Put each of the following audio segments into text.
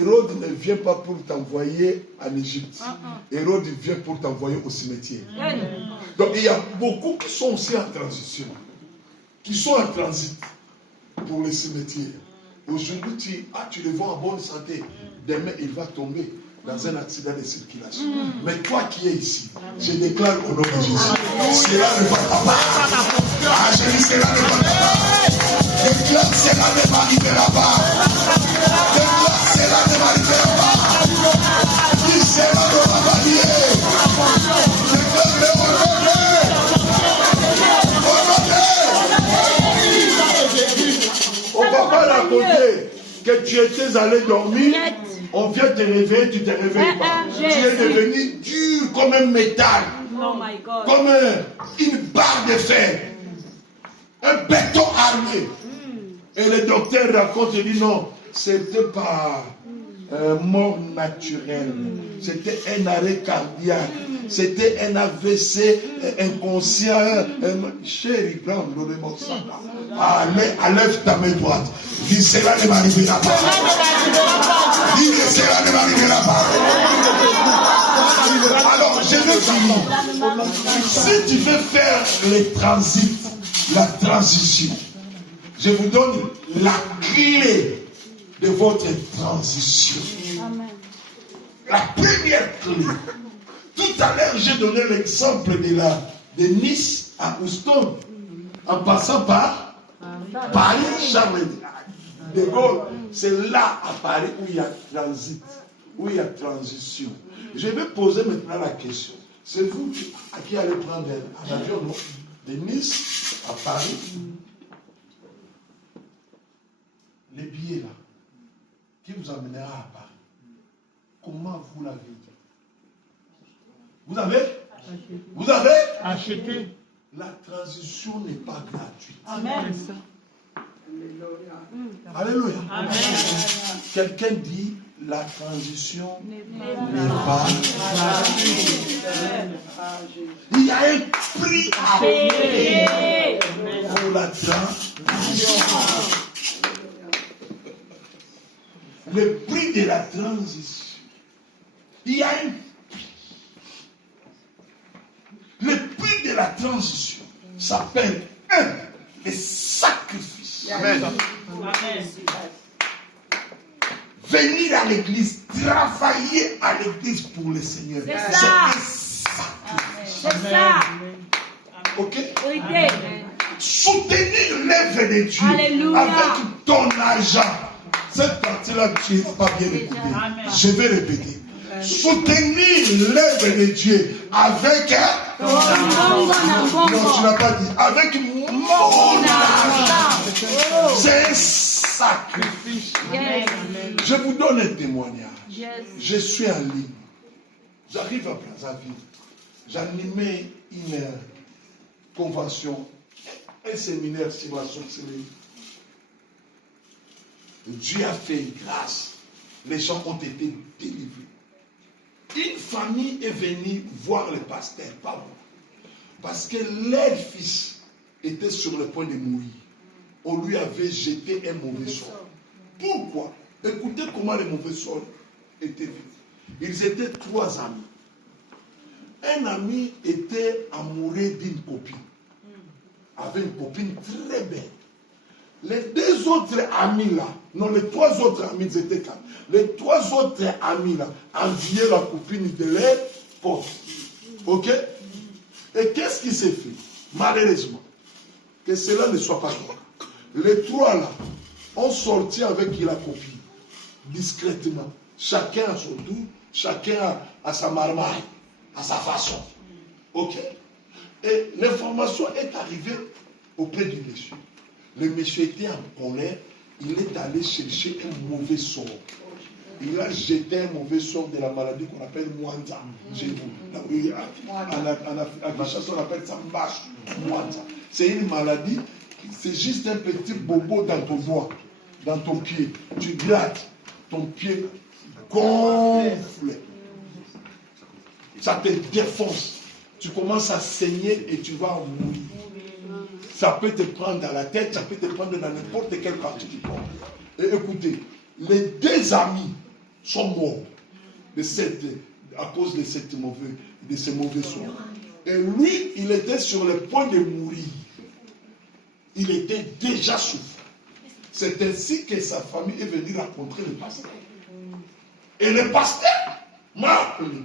Hérode ne vient pas pour t'envoyer en Égypte. Hérode vient pour t'envoyer au cimetière. Donc il y a beaucoup qui sont aussi en transition, qui sont en transit pour le cimetière. Aujourd'hui, tu le vois en bonne santé. Demain, il va tomber dans un accident de circulation. Mais toi qui es ici, je déclare au nom de Jésus, cela ne va pas. Je dis cela ne va pas. Déclare cela ne m'arrivera pas. Déclare cela ne m'arrivera pas. Dis cela ne va pas lier. Déclare le on ne va pas raconter que tu étais allé dormir. On vient te réveiller, tu ne te réveilles pas. Tu es devenu dur comme un métal. Comme une barre de fer. Un béton armé. Et le docteur raconte et dit non, c'était pas mort naturelle. C'était un arrêt cardiaque. C'était un AVC inconscient. Chérie, prends le morceau. Enlève ta main droite. Dis cela ne m'arrivera pas. Dis que cela ne m'arrivera pas. Alors, je veux dire, si tu veux faire le transit, la transition, je vous donne la clé de votre transition. La première clé. Tout à l'heure, j'ai donné l'exemple de Nice à Houston, en passant par Paris, Charles de Gaulle. C'est là à Paris où il y a transit, où il y a transition. Je vais poser maintenant la question. C'est vous qui allez prendre un avion, non? De Nice à Paris. Les billets là, qui vous amènera à Paris. Comment vous l'avez dit? Vous avez acheté. La transition n'est pas gratuite. Amen. Alléluia. Amen. Quelqu'un dit la transition n'est pas gratuite. Il y a un prix à payer pour la transition. Le prix de la transition. Il y a un le prix de la transition s'appelle le sacrifice. Amen. Venir à l'église, travailler à l'église pour le Seigneur. C'est un sacrifice. C'est ça. Ok? Soutenir l'œuvre de Dieu. Alléluia. Avec ton argent. Cette partie-là, tu n'as pas bien écouté. Je vais répéter. Soutenir l'œuvre de Dieu avec non, tu n'as pas dit avec mon argent. C'est un sacrifice. Je vous donne un témoignage. Je suis en ligne. J'arrive à Brazzaville. J'animais une convention, un séminaire sur la sorcellerie. Dieu a fait grâce. Les gens ont été délivrés. Une famille est venue voir le pasteur, pas moi. Parce que leur fils était sur le point de mourir. On lui avait jeté un mauvais sort. Pourquoi? Écoutez comment le mauvais sort était vu. Ils étaient 3 amis. Un ami était amoureux d'une copine. Avait une copine très belle. Les 2 autres amis là, non, les 3 autres amis étaient calmes. Les 3 autres amis là enviaient la copine de leur pote. Ok? Et qu'est-ce qui s'est fait? Malheureusement, que cela ne soit pas vrai. Les 3 là ont sorti avec la copine, discrètement. Chacun à son tour, chacun à sa marmaille, à sa façon. Ok? Et l'information est arrivée auprès du monsieur. Le monsieur était en colère, il est allé chercher un mauvais sort. Il a jeté un mauvais sort de la maladie qu'on appelle Mwanda. Chez vous. En Kinshasa, on appelle ça Mwanda. C'est une maladie, c'est juste un petit bobo dans ton doigt, dans ton pied. Tu grattes, ton pied gonfle. Ça te défonce. Tu commences à saigner et tu vas mourir. Ça peut te prendre dans la tête, ça peut te prendre dans n'importe quelle partie du corps. Et écoutez, les 2 amis sont morts à cause de ces mauvais soins. Et lui, il était sur le point de mourir. Il était déjà souffrant. C'est ainsi que sa famille est venue rencontrer le pasteur. Et le pasteur m'a appelé.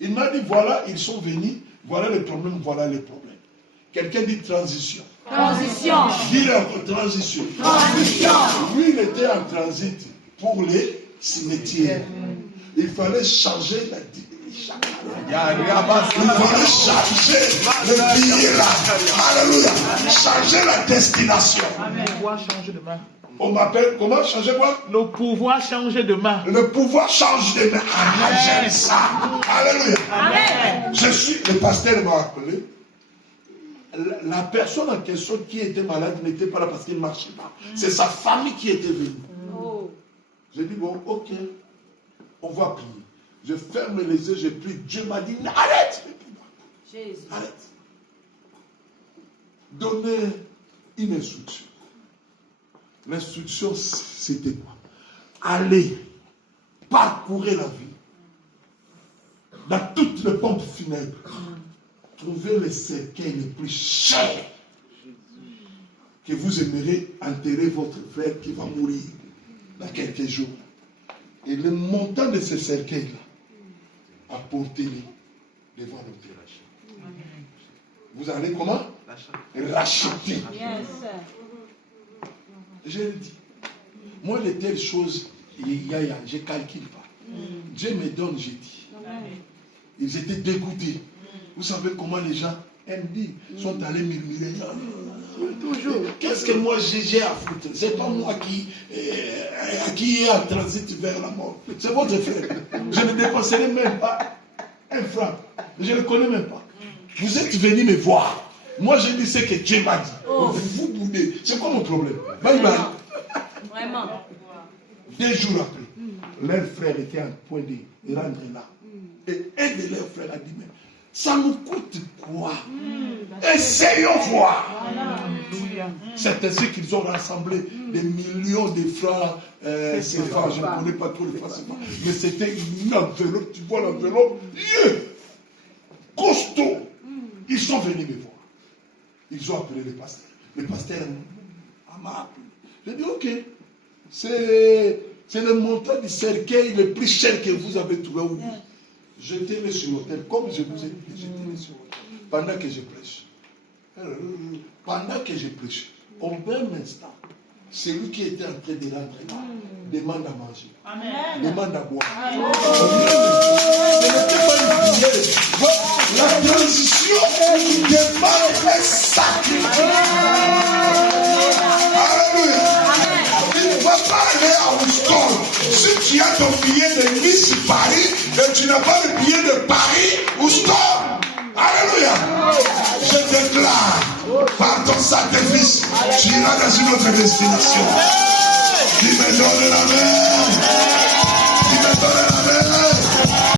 Il m'a dit, voilà, ils sont venus, voilà les problèmes, voilà les problèmes. Quelqu'un dit transition. Transition. Dis-leur transition. Transition. Lui, il était en transit pour les cimetières. Il fallait changer la direction. Il fallait changer le billet là. Alléluia. Changer la destination. Le pouvoir change de main. On m'appelle, comment changer quoi? Le pouvoir change de main. Le pouvoir change de main. Ah, j'aime ça. Alléluia. Amen. Le pasteur m'a appelé. La personne en question qui était malade n'était pas là parce qu'il ne marchait pas. C'est sa famille qui était venue. Oh. J'ai dit, bon, ok, on va prier. Je ferme les yeux, je prie. Dieu m'a dit, arrête. Jésus. Arrête. Donnez une instruction. L'instruction, c'était quoi? Allez, parcourir la vie. Dans toutes les pompes funèbres. Trouvez les cercueils les plus chers que vous aimerez enterrer votre frère qui va mourir dans quelques jours. Et le montant de ces cercueils-là, apportez-les devant l'autel. Vous allez comment? Racheter. Yes. Je le dis. Moi, les telles choses, je ne calcule pas. Dieu me donne, j'ai dit. Ils étaient dégoûtés. Vous savez comment les gens aiment dire, sont allés murmurer. Toujours. Qu'est-ce que moi j'ai à foutre? C'est pas moi qui est en transit vers la mort. C'est votre frère. Je ne dépenserai même pas un franc. Je ne le connais même pas. Vous êtes venus me voir. Moi, je dis ce que Dieu m'a dit. Oh. Vous boudez. C'est quoi mon problème? Bye bye. Vraiment. 2 jours après, leur frère était en point de rendre là. Et un de leurs frères a dit, mais ça nous coûte quoi? Essayons voir. C'est ainsi qu'ils ont rassemblé des millions de francs CFA. Je ne connais pas trop les francs CFA. Mais c'était une enveloppe. Tu vois l'enveloppe? Costaud. Ils sont venus me voir. Ils ont appelé le pasteur. Le pasteur m'a appelé. J'ai dit, ok. C'est le montant du cercueil le plus cher que vous avez trouvé. Oui. Jetez-le sur l'autel. Comme je vous ai dit, jetez-le sur l'autel. Pendant que je prêche. Pendant que je prêche. Au même instant, celui qui était en train de rentrer là demande à manger. Amen. Demande à boire. Ce n'était pas une prière. La transition demande un sacrifice. Alléluia. Tu ne vas pas aller à Houston. Si tu as ton billet de Nice Paris et tu n'as pas le billet de Paris, Houston. Alléluia. Je déclare, par ton sacrifice, tu iras dans une autre destination. Tu me donnes la main. Tu me donnes la main.